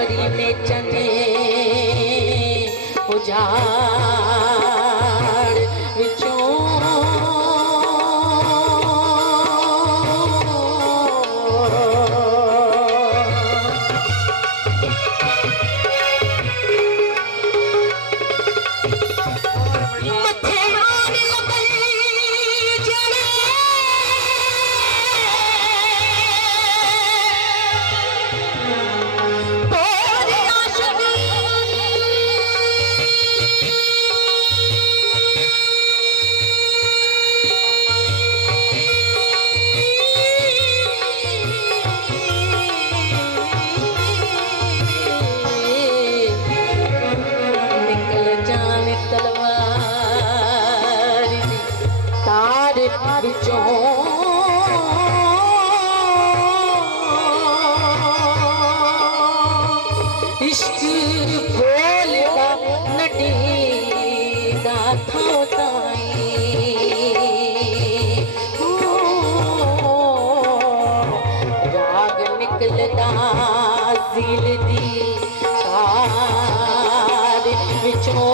परी में चने उजाड़ विचों इश्क बोलदा नडीदा थां ताईं राग निकलदा दिल दी कार विचों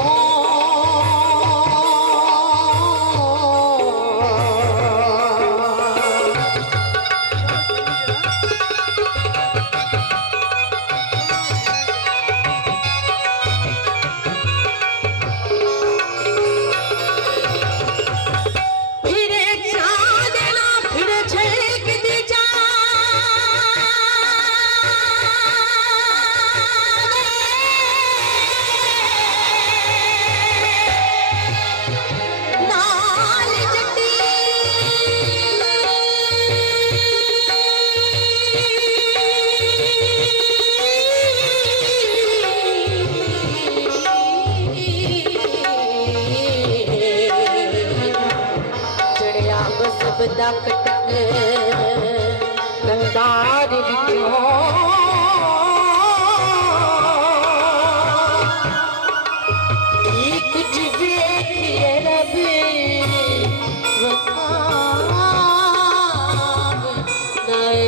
सबदा कटक कंदार विचों कुछ वेखिए रब वखाब नए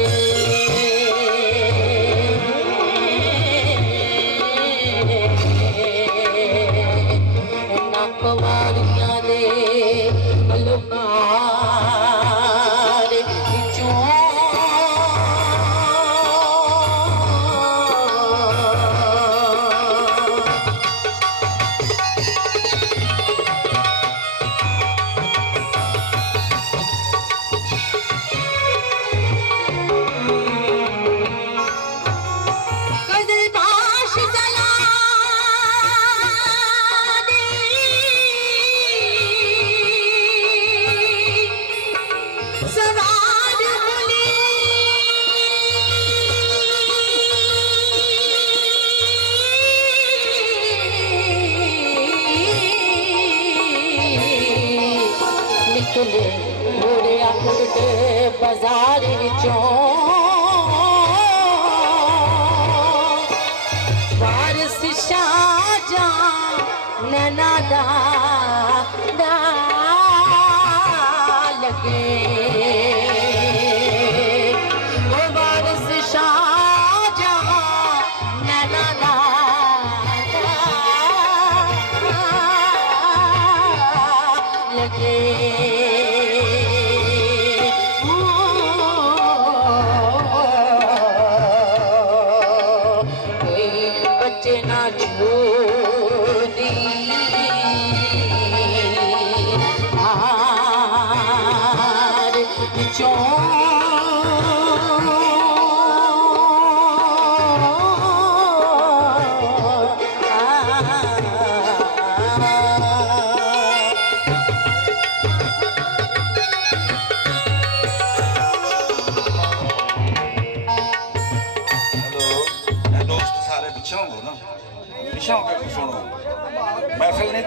ना कुमारियां दे अलुकार विचों निकले मोरे आखुट बाजार विचों वारिस शाहजहां नैना दा लगे वो वारिस शाहजहां नैना दा लगे ना छोड़ी हार विचों पिछा हो ना पिछा होकर सुनो महफिल नहीं